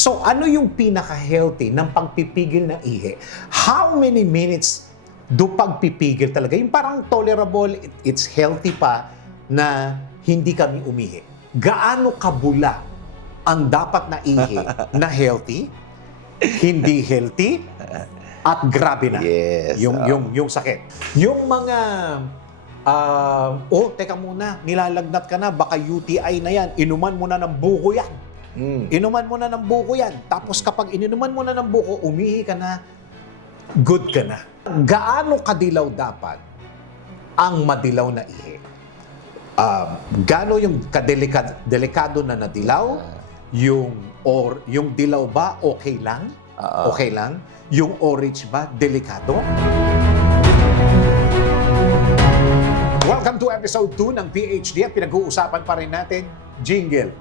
So, ano yung pinaka-healthy ng pagpipigil ng ihi? How many minutes do pagpipigil talaga? Yung parang tolerable, it's healthy pa na hindi kami umihi. Gaano kabula ang dapat na ihi na healthy, hindi healthy, at grabe na Yes. yung sakit. Yung mga, teka muna, nilalagnat ka na, baka UTI na yan, inuman mo na ng buko yan. Inuman mo na ng buko yan. Tapos kapag ininuman mo na ng buko, umihi ka na, good ka na. Gaano kadilaw dapat ang madilaw na ihi? Gaano yung delikado na nadilaw? Yung dilaw ba, okay lang? Okay lang? Yung orange ba, delikado? Welcome to episode 2 ng PhD. At pinag-uusapan pa rin natin, jingle.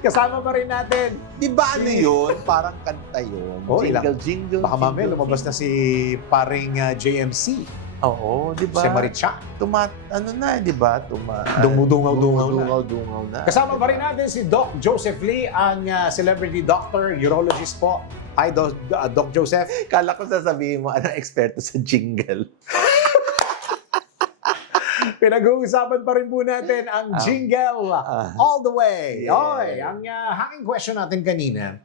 Kasama pa rin natin. Di ba ano yun? Parang kanta yun. Jingle. Baka mamaya lumabas na si paring JMC. Oo, di ba? Si Maricha. Di ba? Dumudungaw na. Kasama pa rin natin si Doc Joseph Lee, ang celebrity doctor, urologist po. Hi, Doc Joseph. Kala ko sasabihin mo, eksperto sa jingle. Pinag-uusapan pa rin po natin ang jingle all the way. Yeah. Okay, ang hanging question natin kanina,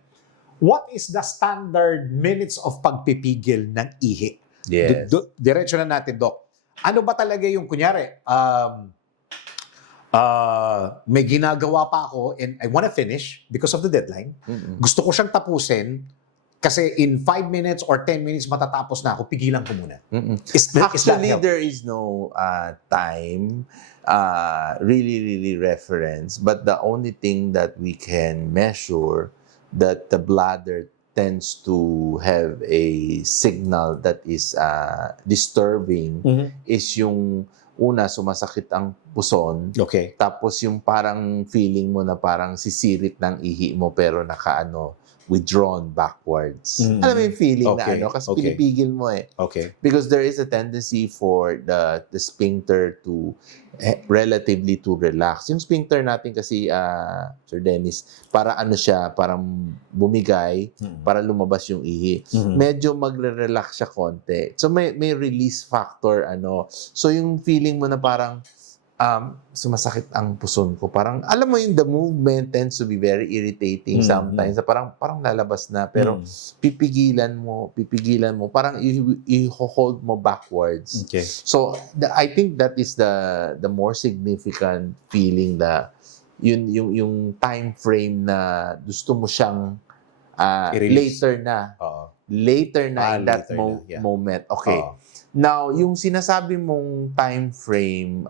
what is the standard minutes of pagpipigil ng ihi? Yes. Diretso na natin, Doc. Ano ba talaga yung, kunyari, may ginagawa pa ako and I wanna finish because of the deadline. Gusto ko siyang tapusin kasi in 5 minutes or 10 minutes matatapos na ako, pigilan ko muna. Actually, there is no time, really reference, but the only thing that we can measure that the bladder tends to have a signal that is disturbing is yung una, sumasakit ang puson. Okay. Tapos yung parang feeling mo na parang sisirit ng ihi mo pero withdrawn backwards. Alam mo yung feeling Okay. na kasi Okay. pinipigil mo eh. Okay. Because there is a tendency for the sphincter to relatively to relax. Yung sphincter natin kasi, Sir Dennis, para parang bumigay, para lumabas yung ihi. Medyo magre-relax siya konti. So may release factor, So yung feeling mo na parang sumasakit ang puson ko. Parang, alam mo yung the movement tends to be very irritating sometimes. Parang lalabas na, pero pipigilan mo. Parang i-hold mo backwards. Okay. So, I think that is the more significant feeling na yung time frame na gusto mo siyang I-release. later na. Later na in that moment. Okay. Now, yung sinasabi mong time frame,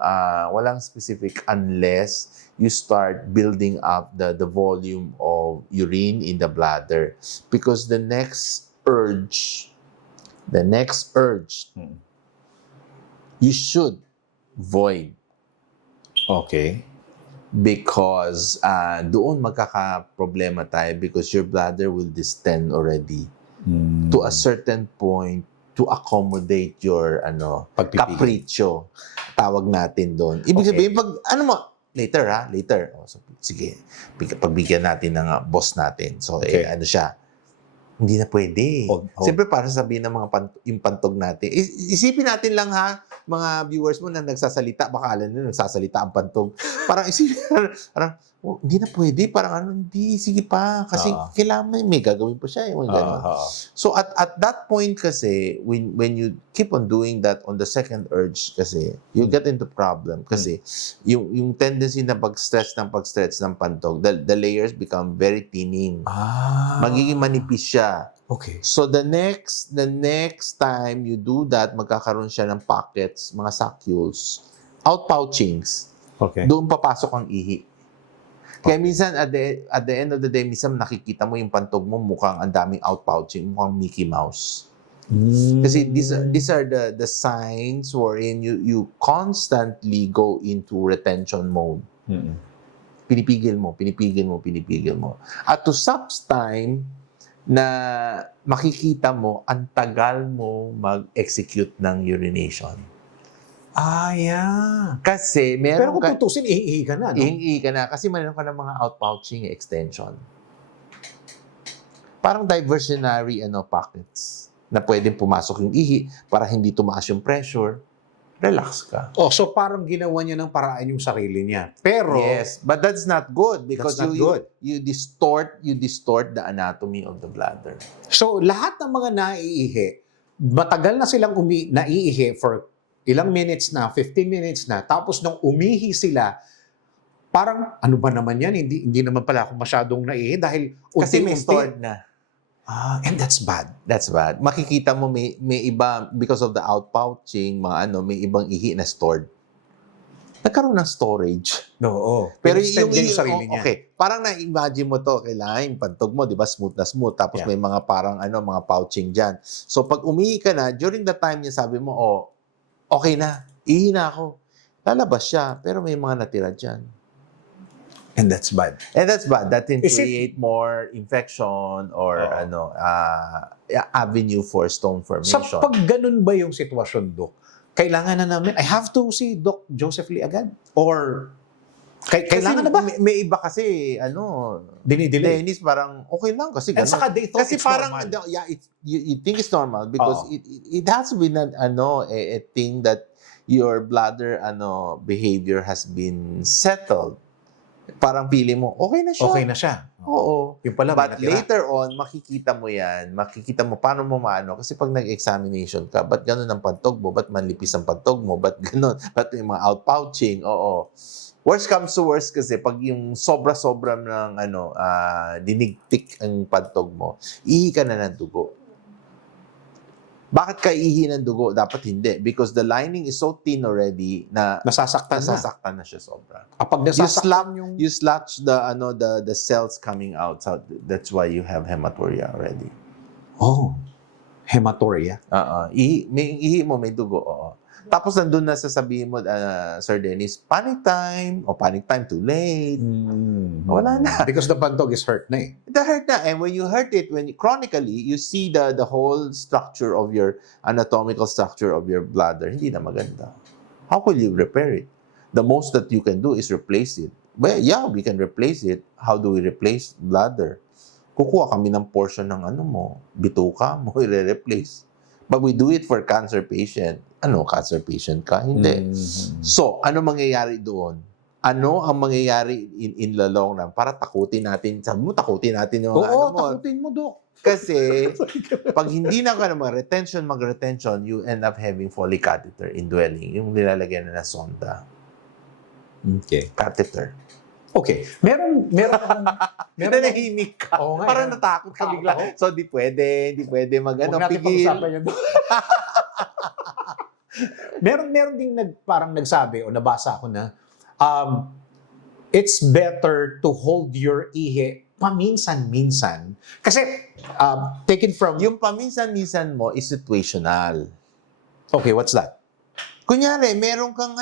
walang specific unless you start building up the volume of urine in the bladder. Because the next urge, you should void. Okay. Because doon magkaka-problema tayo because your bladder will distend already to a certain point to accommodate your Pagpipigil. capriccio. Tawag natin doon. Ibig sabihin, later. So, sige, pagbigyan natin ng boss natin. So, Okay. hindi na pwede. Siyempre, para sabihin ng mga yung pantog natin. Isipin natin lang mga viewers mo na nagsasalita, baka alam nyo, nagsasalita ang pantog. Parang isipin, hindi na pwede. Hindi, sige pa. Kasi kailangan may gagawin pa siya. So, at that point kasi, when you keep on doing that on the second urge kasi, you get into problem. Kasi, yung tendency na pag-stretch ng pantog, the layers become very thinning. Magiging manipis siya. Okay. So the next time you do that, magkakaroon siya ng pockets, mga sacules, outpouchings. Okay. Doon papasok ang ihi. Kaya minsan at the end of the day, minsan nakikita mo yung pantog mo mukhang ang daming outpouching, mukhang Mickey Mouse. Kasi these are the signs wherein you constantly go into retention mode. Pinipigil mo. At to such time na makikita mo ang tagal mo mag-execute ng urination. Yeah. Kasi Pero meron kung tutusin, ihi ka na, no? ihingi ka na kasi meron ka ng mga outpouching extension. Parang diversionary pockets na pwedeng pumasok yung ihi para hindi tumaas yung pressure. Relax ka. So parang ginawa niya ng paraan yung sarili niya. Pero, Yes, but that's not good because That's not you, good. you distort the anatomy of the bladder. so lahat ng mga naiihi, matagal na silang naiihi for ilang minutes na, 15 minutes na, tapos nung umihi sila, parang, ano ba naman yan? Hindi naman pala ako masyadong naiihi dahil Kasi may unti-unti. stored na. And that's bad. That's bad. Makikita mo may iba because of the outpouching, may ibang ihi na stored. Nagkaroon ng storage. Oo. Pero Extend niya yung sarili niya. okay, parang na-imagine mo to, kailangan yung pantog mo, 'di ba? Smooth na smooth, tapos Yeah. may mga parang mga pouching diyan. So pag umihi ka na, during the time niya sabi mo, okay na, ihi na ako. Lalabas siya, pero may mga natira diyan. And that's bad. And that's bad. That can Is it- create more infection or Oo. avenue for stone Sa formation. pag ganun ba yung sitwasyon, Doc, kailangan na namin, I have to see Doc Joseph Lee agad? Or, kailangan na ba? May iba kasi, Dinidelay. Dennis, parang okay lang kasi And ganun. saka they thought Kasi it's parang, normal. you think it's normal because Oo. it has been a thing that your bladder behavior has been settled. Parang feeling mo, okay na siya. Okay na siya. Oo. Yung pala, may But natira. later on, makikita mo yan. Makikita mo paano mo maano. Kasi pag nag-examination ka, ba't ganun ang pantog mo? Ba't manlipis ang pantog mo? Ba't ganun? Ba't yung mga outpouching? Oo. Worst comes to worst kasi pag yung sobra-sobra ng dinigtik ang pantog mo, ihi ka na ng dugo. Bakit ka ihi ng dugo? Dapat hindi. Because the lining is so thin already na Nasasaktan na. nasasaktan na siya sobra. Kapag You slap, nasasaktan yung... you sludge the cells coming out. So that's why you have hematuria already. Hematuria. May ihi mo, may dugo. Oo. Tapos nandun na sasabihin mo, Sir Dennis, panic time too late. Wala na. Because the pantog is hurt na eh. The hurt na. And when you hurt it, chronically, you see the whole structure of your anatomical structure of your bladder. Hindi na maganda. How will you repair it? The most that you can do is replace it. Well, yeah, we can replace it. How do we replace bladder? Kukuha kami ng portion ng bituka mo, i-replace. But we do it for cancer patient. Cancer patient ka? Hindi. So, ano mangyayari doon? Ano ang mangyayari in the long run para takutin natin? Sabi mo, takutin natin yung Oo, mo. takutin mo, Doc. Kasi, pag hindi na ka mag-retention, you end up having Foley catheter indwelling. Yung nilalagyan na sonda. Okay. Catheter. Okay. Meron akong... Nanahimik ka. Oo nga, Parang eh. natakot ka bigla. Oo. So, di pwede Huwag natin pigil. pag-usapan yun, Doc. meron ding parang nagsabi o nabasa ko na it's better to hold your ihi paminsan-minsan. Kasi taken from... Yung paminsan-minsan mo is situational. Okay, what's that? Kunyari, meron kang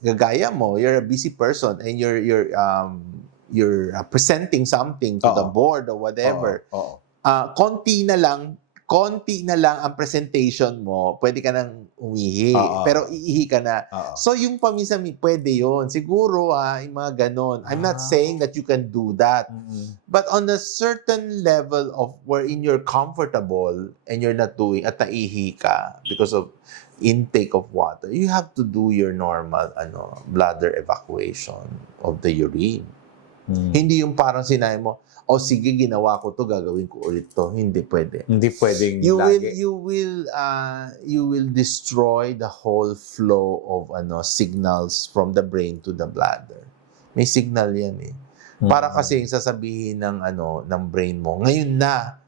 gagaya mo, you're a busy person and you're presenting something to the Oo. board or whatever. Oo. Konti na lang ang presentation mo, pwede ka nang umihi. Oo. Pero iihi ka na. Oo. So, yung paminsan, pwede yon. Siguro, yung mga ganon. I'm not saying that you can do that. But on a certain level of wherein you're comfortable and you're not doing, at naihi ka because of intake of water, you have to do your normal bladder evacuation of the urine. Hindi yung parang sinabi mo, sige, ginawa ko to, gagawin ko ulit to. Hindi pwede. Hindi pwedeng You lagi. will destroy the whole flow of signals from the brain to the bladder. May signal yan eh. Para kasi yung sasabihin ng brain mo, ngayon na,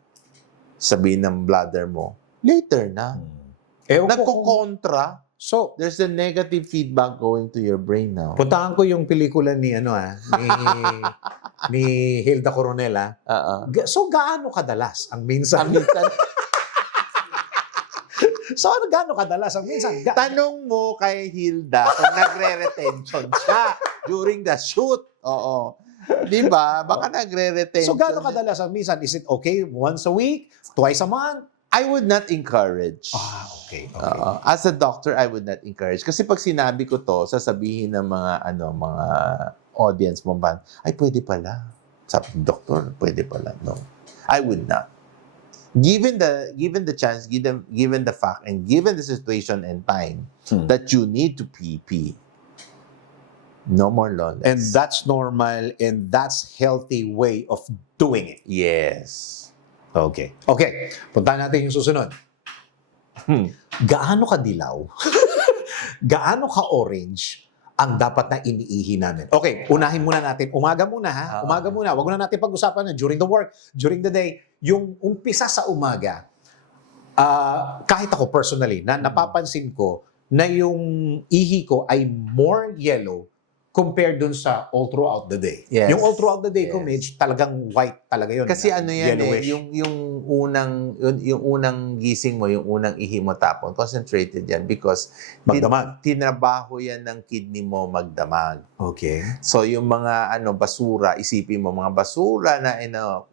sabihin ng bladder mo, later na. Nagko-kontra. So, There's a negative feedback going to your brain now. puntahan ko yung pelikula ni ni Hilda Coronel. So, gaano kadalas ang minsan? So, gaano kadalas ang minsan? Tanong mo kay Hilda kung nagre-retention siya during the shoot. Oo. Di ba? Baka nagre-retention. So, gaano kadalas ang minsan? Is it okay once a week? Twice a month? I would not encourage. Okay. As a doctor, I would not encourage. Kasi pag sinabi ko to, sasabihin ng mga audience mo ba, ay, pwede pala. Sabi ng doktor, pwede pala. No. I would not. Given the chance, given the fact, and given the situation and time that you need to pee, no more lawless. And that's normal and that's healthy way of doing it. Yes. Okay. Puntahan natin yung susunod. Gaano ka dilaw? Gaano ka orange ang dapat na iniihi namin? Okay, unahin muna natin. Umaga muna ha. Umaga muna. Wag muna natin pag-usapan na during the work, during the day. Yung umpisa sa umaga, kahit ako personally, napapansin ko na yung ihi ko ay more yellow compared dun sa all throughout the day. Yes. Yung all throughout the day ko, Yes. Mitch, talagang white talaga yun. Kasi ano yan yellowish. yung unang gising mo, yung unang ihi mo tapon, concentrated yan because Magdamag. Tinabaho yan ng kidney mo magdamag. Okay. So yung mga basura, isipin mo mga basura na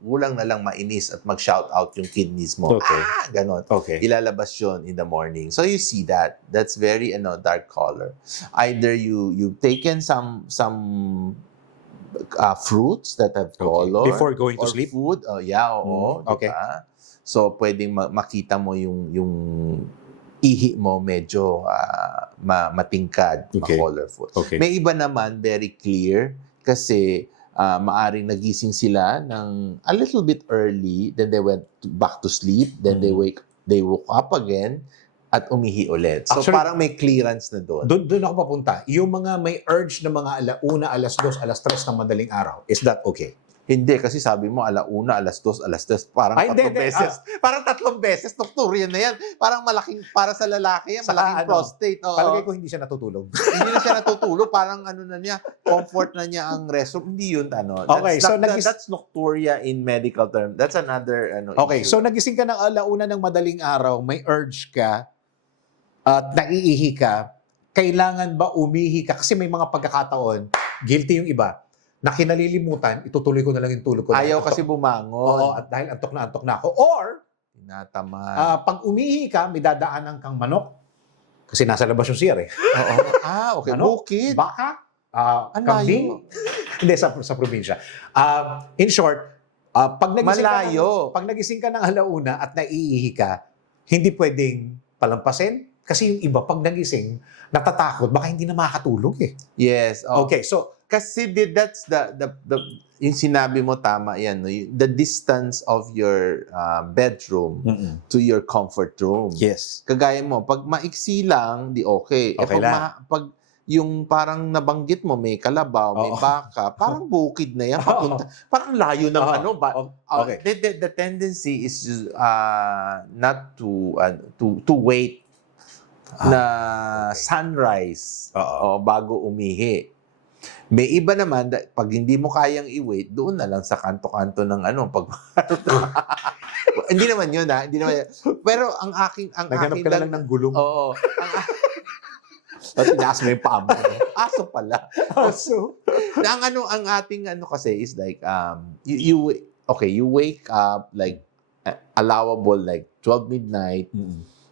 kulang na lang mainis at mag-shout out yung kidneys mo. Okay. Ganon. Okay. Ilalabas yun in the morning. So you see that. That's very dark color. Either you've taken some fruits that have color Before going to or sleep? food. Oo. Okay. Diba? So pwedeng makita mo yung ihi mo medyo matingkad, Okay. ma-colorful. Okay. May iba naman very clear kasi maaring nagising sila ng a little bit early, then they went back to sleep, then they woke up again at umihi ulit. So Actually, parang may clearance na doon. Doon ako papunta. Yung mga may urge na mga alauna, alas 2, alas 3 ng madaling araw, is that okay? Hindi, kasi sabi mo, 1:00, 2:00, 3:00, parang Ay, hindi, tatlong hindi. beses. Parang 3 beses, doktorya na yan. Parang malaking, para sa lalaki yan, Saka malaking prostate. Oo. Palagay ko hindi siya natutulog. Hindi na siya natutulog, parang na niya, comfort na niya ang restroom. Hindi yun, Okay, so that's nocturia in medical term. That's another, Okay, issue. so nagising ka ng alauna ng madaling araw, may urge ka, at naiihi ka, kailangan ba umihi ka? Kasi may mga pagkakataon, guilty yung iba, na kinalilimutan, itutuloy ko na lang yung tulog ko. Ayaw Dahil kasi Oo, bumangon. at dahil antok na ako. Or, Tinatamad. pag umihi ka, may dadaanan kang manok. Kasi nasa labas yung CR eh. Oo. Okay. Ano? Bukid. Baka, Ang kambing. Hindi, sa probinsya. In short, Malayo. pag nagising ka ng alauna at naiihi ka, hindi pwedeng palampasin. Kasi yung iba, pag nagising, natatakot, baka hindi na makatulog eh. Yes. Okay, so, Kasi that's the yung sinabi mo tama yan, no? The distance of your bedroom to your comfort room. yes. Kagaya mo, pag maiksi lang, di okay. Okay lang. Pag yung parang nabanggit mo, may kalabaw, may Oo. baka, parang bukid na yan. Papunta, parang layo ng Oo. Okay. The tendency is not to wait na sunrise bago umihi. May iba naman, pag hindi mo kayang i-wait, doon na lang sa kanto-kanto ng pag hindi naman yun, ha? Hindi naman yun. Pero ang aking Naghanap ka na lang ng gulong. Oo. At tinaas mo yung paa mo. Aso pala. So, ang ating kasi is like, you wake up like allowable like 12 midnight,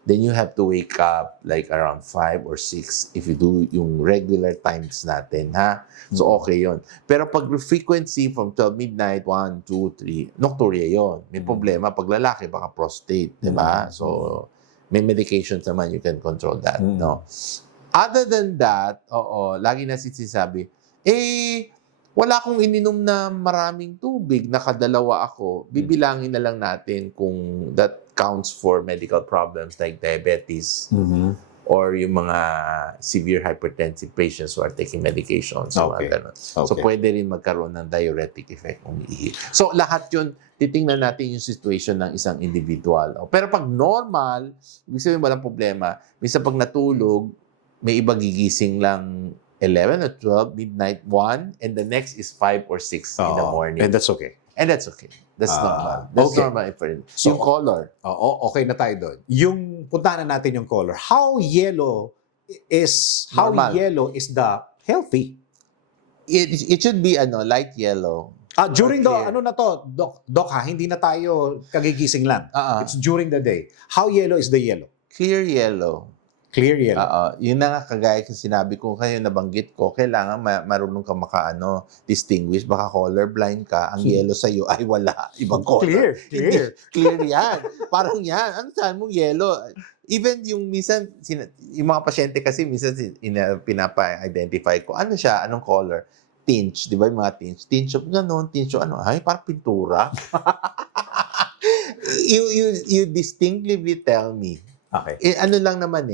then you have to wake up like around 5 or 6 if you do yung regular times natin, ha? So, okay yon. Pero pag frequency from 12 midnight, 1, 2, 3, nocturia yon. May problema. Pag lalaki, baka prostate, di ba? So, may medications naman, you can control that, no? Other than that, lagi na sinasabi, wala akong ininom na maraming tubig, nakadalawa ako, bibilangin na lang natin kung that counts for medical problems like diabetes or yung mga severe hypertensive patients who are taking medications. Okay. Mga ganun. So, pwede rin magkaroon ng diuretic effect umiihi. So, lahat yun, titingnan natin yung situation ng isang individual. Pero pag normal, ibig sabihin walang problema. Minsan pag natulog, may iba gigising lang 11 or 12, midnight 1, and the next is 5 or 6 in the morning. And that's okay. And that's okay. That's normal. That's okay. normal. So, yung color. Oo, okay na tayo doon. Yung puntahan na natin yung color. How yellow is Normal. the healthy? It should be light yellow. During the, Clear. ano na to, Doc ha, hindi na tayo kagigising lang. It's during the day. How yellow is the yellow? Clear yellow. Clear yellow. Yun na nga kagaya kung sinabi ko kayo, nabanggit ko, kailangan marunong ka distinguish. Baka colorblind ka, ang yellow sa'yo ay wala. Ibang color. Clear. Clear yan. Parang yan. Ano saan mong yellow? Even yung minsan, yung mga pasyente kasi minsan pinapa-identify ko, ano siya, anong color? Tinge, di ba yung mga tinge? Tinge of gano'n, tinge of ano, ay, parang pintura. you distinctively tell me. Okay. Ano lang naman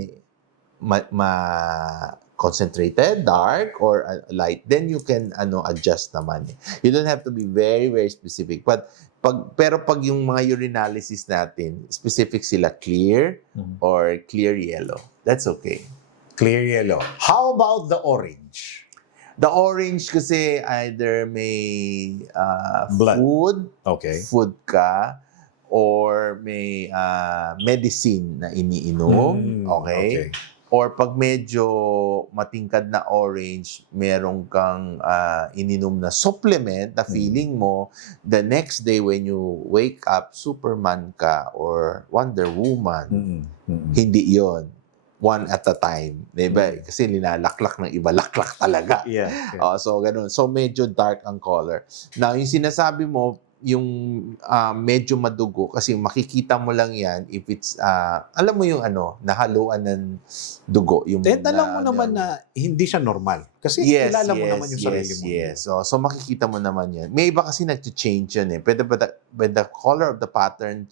concentrated, dark, or light, then you can adjust naman. You don't have to be very, very specific. But pag yung mga urinalysis natin, specific sila clear or clear yellow. That's okay. Clear yellow. How about the orange? The orange kasi either may Blood. food ka, or may medicine na iniinom. Okay? Or pag medyo matingkad na orange, meron kang ininom na supplement na feeling mo, the next day when you wake up, Superman ka or Wonder Woman. Hindi yon. One at a time. Diba? Kasi linalaklak ng iba. Laklak talaga. Yeah. So, ganun. So, medyo dark ang color. Now, yung sinasabi mo, yung medyo madugo, kasi makikita mo lang yan if it's, alam mo yung nahaluan ng dugo. Yung alam mo naman na hindi siya normal. Kasi kilala mo naman yung sarili mo. Yes. So, makikita mo naman yan. May iba kasi nag-change yan But the color of the pattern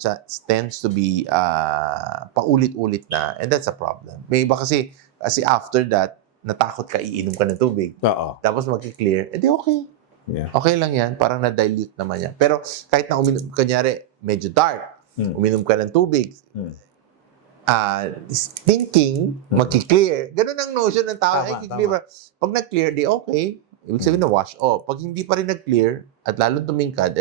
tends to be paulit-ulit na, and that's a problem. May iba kasi after that, natakot ka, iinom ka ng tubig. Oo. Tapos magki-clear, edi okay. Yeah. Okay lang yan, parang na-dilute naman yan. Pero kahit na uminom, kanyari, medyo dark, uminom ka ng tubig, thinking, magki-clear. Ganun ang notion ng tao. Tama. Pag nag-clear, di okay. Ibig sabihin na wash off. Pag hindi pa rin nag-clear, at lalong tumingkad,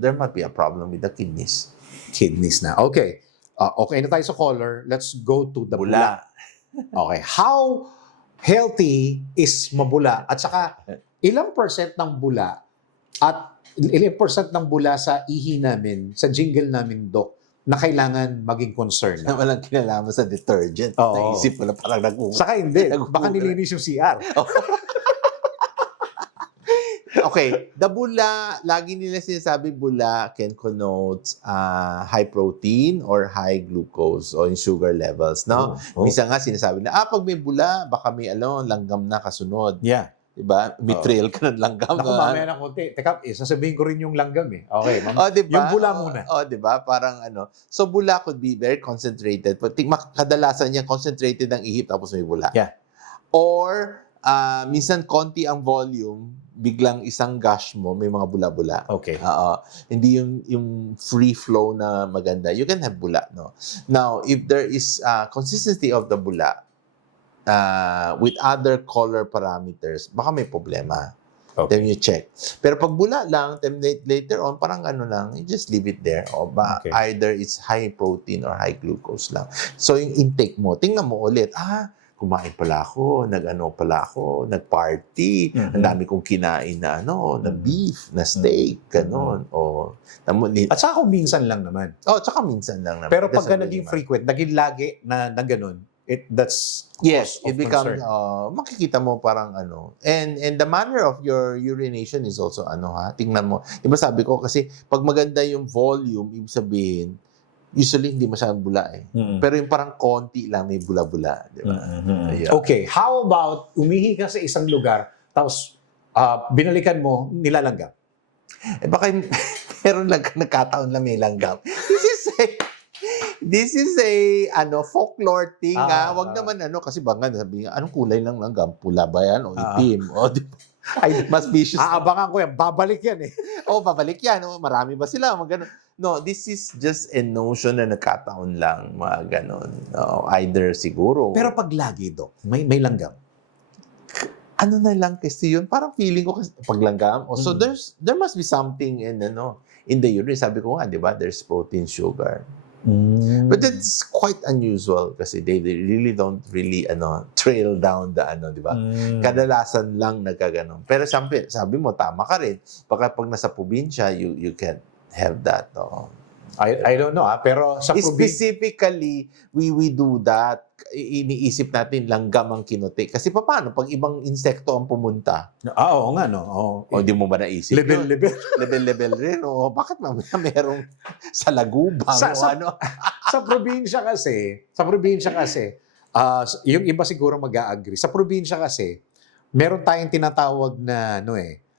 there might be a problem with the kidneys. Kidneys na. Okay. Okay na tayo sa color. Let's go to the bula. Okay. How healthy is mabula? At saka, ilang percent ng bula at ilang percent ng bula sa ihi namin, sa jingle namin, Doc, na kailangan maging concern Na na? walang kinalaman sa detergent. Oo. Naisip mo na parang Saka hindi. Baka nilinis yung CR. Okay, the bula, lagi nila sinasabi bula can connote high protein or high glucose o yung sugar levels, no? Minsan nga sinasabi na, pag may bula, baka may langgam na kasunod. Yeah. Diba? May trail ka ng langgam. Naku, mamaya na konti. Teka, sasabihin ko rin yung langgam Okay, diba? Yung bula muna. Diba? Parang So, bula could be very concentrated. Kadalasan niya concentrated ang ihip tapos may bula. Yeah. Or, minsan konti ang volume, biglang isang gush mo, may mga bula-bula. Okay. Hindi yung free flow na maganda. You can have bula, no? Now, if there is consistency of the bula, with other color parameters, baka may problema. Okay. Then you check. Pero pag bula lang, then later on, parang lang, you just leave it there. O either it's high protein or high glucose lang. So yung intake mo, tingnan mo ulit, kumain pala ako, nag-party, ang dami kong kinain na na beef, na steak, ganon. At saka kung minsan lang naman. Tsaka minsan lang naman. Pero pagka naging frequent, naging lagi na ganon, that's yes, it becomes concern. makikita mo parang and the manner of your urination is also tingnan mo. Di ba sabi ko kasi pag maganda yung volume, ibig sabihin usually hindi masyadong bula Pero yung parang konti lang may bula-bula, di ba? Yeah. Okay, how about umihi ka sa isang lugar tapos binalikan mo nilalanggam? Baka meron lang nagkataon lang may langgam. This is a folklore thing. Wag naman kasi baka sabi anong kulay ng langgam? Pula ba yan o itim? Ay, mas vicious. Aabangan ko yan. Babalik yan babalik yan. Marami ba sila? Ganun. No, this is just a notion na nagkataon lang. Mga ganon. Either siguro. Pero pag lagi, Dok, may langgam. Ano na lang kasi yun? Parang feeling ko kasi pag langgam. So there must be something in the urine. Sabi ko nga, di ba? There's protein, sugar. But that's quite unusual kasi they really don't really trail down the di ba? Kadalasan lang nagkaganon. Pero sabi mo tama ka rin. Baka pag nasa probinsya you can have that. I don't know, pero sa Specifically, we do that. Iniisip natin langgam ang kinuti. Kasi paano? Pag ibang insekto ang pumunta, oo nga, no? o di mo ba naisip yun? Level rin. O bakit mamaya merong salagubang o ano? Sa probinsya kasi, yung iba siguro mag-a-agree. Sa probinsya kasi, meron tayong tinatawag na,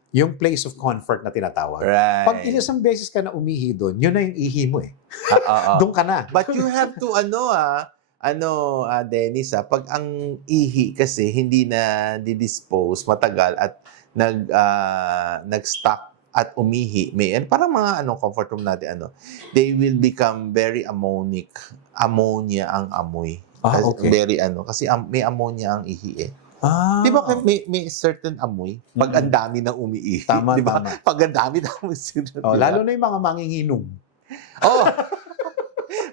yung place of comfort na tinatawag. Right. Pag ilisang beses ka na umihi doon, yun na yung ihi mo eh. Doon ka na. But you have to, Dennis, pag ang ihi kasi hindi na didispose matagal at nag-stock at umihi, parang mga comfort room natin, they will become very ammonic. Ammonia ang amoy. Okay. Very kasi may ammonia ang ihi eh. Di ba may certain amoy pag ang dami nang umiihi? Tama, di ba? tama. Pag ang dami nang umiihi. Lalo na yung mga manginginom.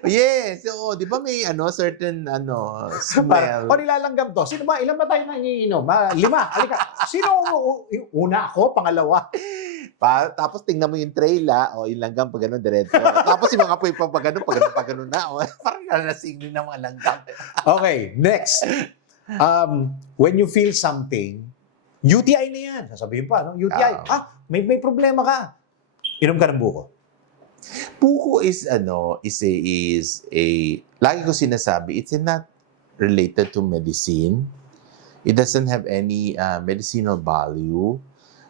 Yes. di ba may smell? Nilalanggam to. Sino ba? Ilan ba tayo nanginginom? 5. Halika. Sino una ako? Pangalawa? Tapos tingnan mo yung trail, yung langgam pag gano'n, diretso. Tapos yung mga puy pag gano'n na. Parang nalasing din ng mga langgam. Okay, next. When you feel something, UTI na yan. Sasabihin pa, no? UTI. May problema ka. Inom ka ng buko. Buko is lagi ko sinasabi, it's not related to medicine. It doesn't have any medicinal value.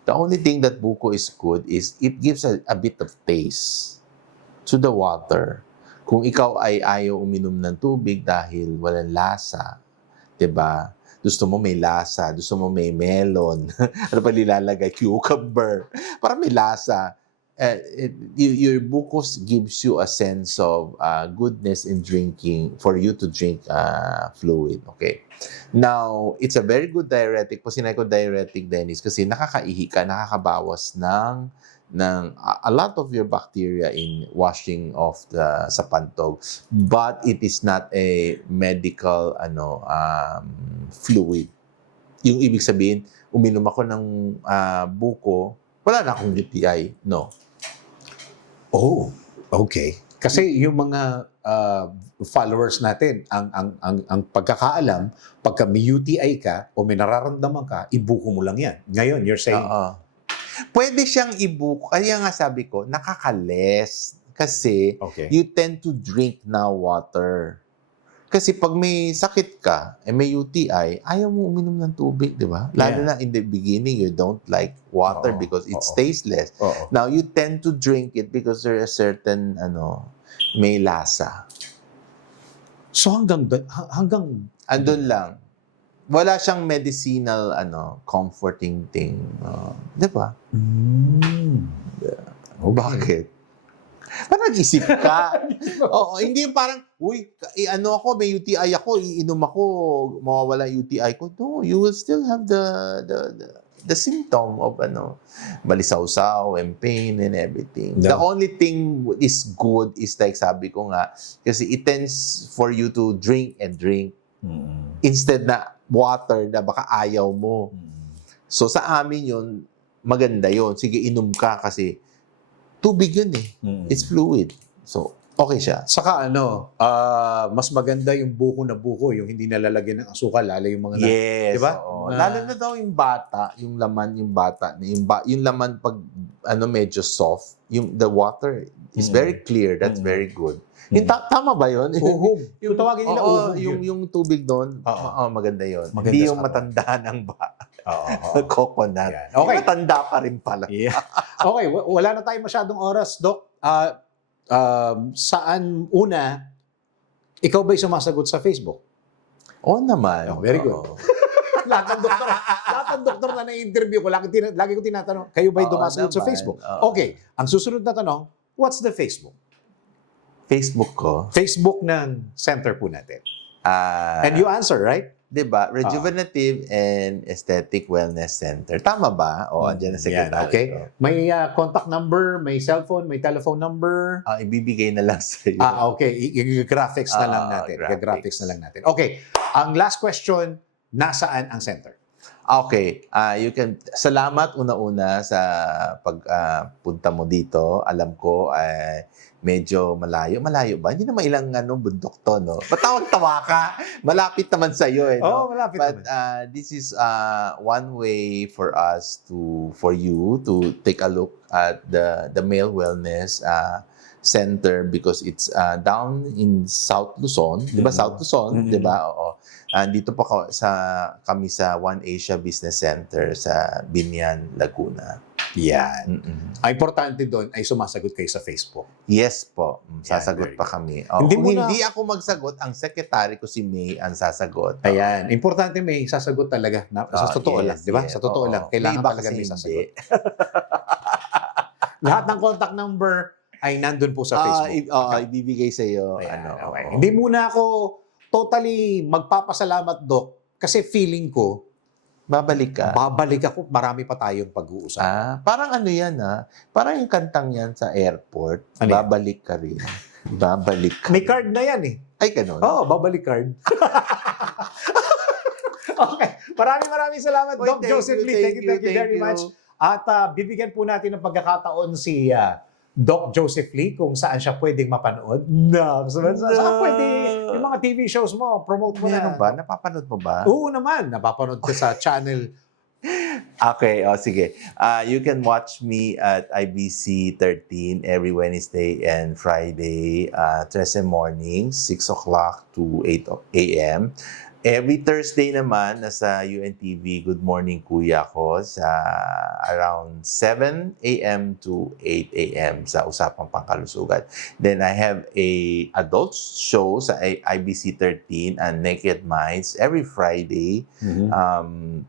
The only thing that buko is good is it gives a bit of taste to the water. Kung ikaw ay ayaw uminom ng tubig dahil walang lasa, 'di ba? Gusto mo may lasa, gusto mo may melon. Ano pa nilalagay? Cucumber. Para may lasa. Your buko gives you a sense of goodness in drinking, for you to drink fluid. Okay. Now, it's a very good diuretic. Diuretic, Dennis, kasi nakakaihi ka, nakakabawas ng a lot of your bacteria in washing off sa pantog. But it is not a medical fluid. Yung ibig sabihin, uminom ako ng buko, wala na akong UTI. No. Oh, okay. Kasi yung mga followers natin, ang pagkakaalam, pagka may UTI ka o may nararamdaman ka, ibuko mo lang yan. Ngayon, you're saying, pwede siyang ibuko. Kaya nga sabi ko, nakakales. Kasi you tend to drink now water. Kasi pag may sakit ka, may UTI, ayaw mo uminom ng tubig, di ba? Lalo na in the beginning, you don't like water because it's tasteless. Now, you tend to drink it because there is certain, may lasa. So hanggang andun lang. Wala siyang medicinal, comforting thing. Di ba? Bakit? Parang nag-isip ka. Hindi yung parang, may UTI ako, iinom ako, mawawala UTI ko. No, you will still have the symptom of balisawsaw and pain and everything. The only thing is good is like sabi ko nga, kasi it tends for you to drink and drink instead na water na baka ayaw mo. So sa amin yun, maganda yun. Sige, inom ka kasi tubig yun eh. It's fluid. So, okay siya. Saka mas maganda yung buko na buko, yung hindi nalalagyan ng asukal, lalo yung mga yes. Diba? Lalo na daw yung bata, yung bata, yung laman pag medyo soft, the water is very clear. That's very good. Yung tama ba yun? Uhog. Yung tawagin nila uhog. Yung tubig doon, maganda yun. Maganda hindi yung matanda ng coconut. Yeah. Okay. Matanda pa rin pala. Yeah. Okay, wala na tayong masyadong oras, Doc. Saan una, ikaw ba'y sumasagot sa Facebook? Oo naman. Very good. lahat ng doktor na na-interview ko, lagi ko tinatanong, kayo ba'y dumasagot sa Facebook? Okay, ang susunod na tanong, what's the Facebook? Facebook ko? Facebook ng center po natin. And you answer, right? 'Di ba? Rejuvenative and Aesthetic Wellness Center. Tama ba? O, andyan na Yan, secretary. okay. May contact number, may cellphone, may telephone number. Ibibigay na lang sa iyo. Okay. I-graphics na lang natin. graphics. I-graphics na lang natin. Okay. Ang last question, nasaan ang center? Okay, salamat una-una sa pagpunta mo dito. Alam ko medyo malayo. Malayo ba? Hindi naman ilang bundok to, no? Patawag-tawa ka. Malapit naman sa iyo, no? Oo, malapit But naman. this is one way for you to take a look at the male wellness center because it's down in South Luzon, 'di ba? South Luzon, 'di ba? Oo. Dito pa kami sa One Asia Business Center sa Binyan, Laguna. Yan. Ang importante doon ay sumasagot kayo sa Facebook. Yes po. Sasagot very pa kami. Oh, Hindi kung mo na- hindi ako magsagot, ang secretary ko si May ang sasagot. Ayan. Importante may sasagot talaga. Sa totoo lang, di ba? yes. Sa totoo Oo. lang. Kailangan May iba talaga kasi may hindi. sasagot. Lahat ng contact number ay nandun po sa Facebook. Ibibigay sa iyo. Ayan, okay. Oo. Hindi muna ako totally magpapasalamat, Doc, kasi feeling ko, Babalik ka. babalik ako, marami pa tayong pag-uusap. Parang yan Parang yung kantang yan sa airport. Ano yan? Babalik ka rin. Babalik ka. May card na yan eh. Ay, ganun. Oo, babalik card. Okay. Maraming salamat, Oy, Doc Joseph Lee. Thank you very you. much. At bibigyan po natin ng pagkakataon si Doc Joseph Lee kung saan siya pwedeng mapanood. Saan pwede yung mga TV shows mo, promote mo Meron na. ba? Napapanood mo ba? Oo naman, napapanood ko sa channel. Okay, sige. You can watch me at IBC 13 every Wednesday and Friday, Thursday morning, 6 o'clock to 8 a.m. Every Thursday naman, nasa UNTV, Good Morning Kuya ko sa around 7 a.m. to 8 a.m. sa Usapang Pangkalusugan. Then I have a adult show sa IBC 13 and Naked Minds every Friday, 10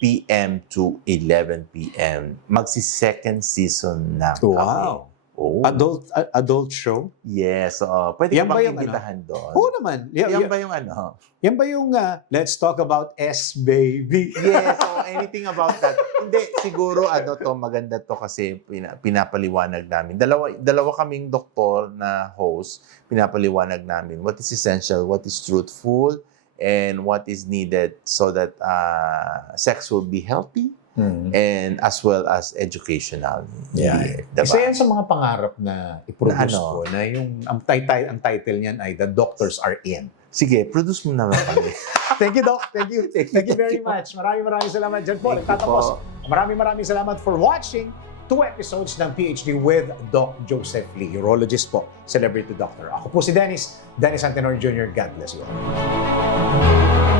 p.m. to 11 p.m. Magsi-second season na kami. Wow. Oh. Adult show? Yes. Pwede Yan ka ba bang yung imbitahan doon? Oo naman. Yan ba yung Yan ba yung Let's Talk About S-Baby? Yes, anything about that. Hindi, siguro maganda to kasi pinapaliwanag namin. Dalawa kaming doktor na host, pinapaliwanag namin what is essential, what is truthful, and what is needed so that sex will be healthy and as well as educational. Yeah. Diba? Isa yan sa mga pangarap na i-produce Na ko na yung ang title niyan ay The Doctors Are In. Sige, produce mo naman kami. Thank you, Doc. Thank you. Thank you very much. Maraming salamat dyan po. Thank you Nagtatapos. po. Maraming salamat for watching 2 episodes ng PhD with Doc Joseph Lee, urologist po, celebrity doctor. Ako po si Dennis Antenor Jr. God bless you all.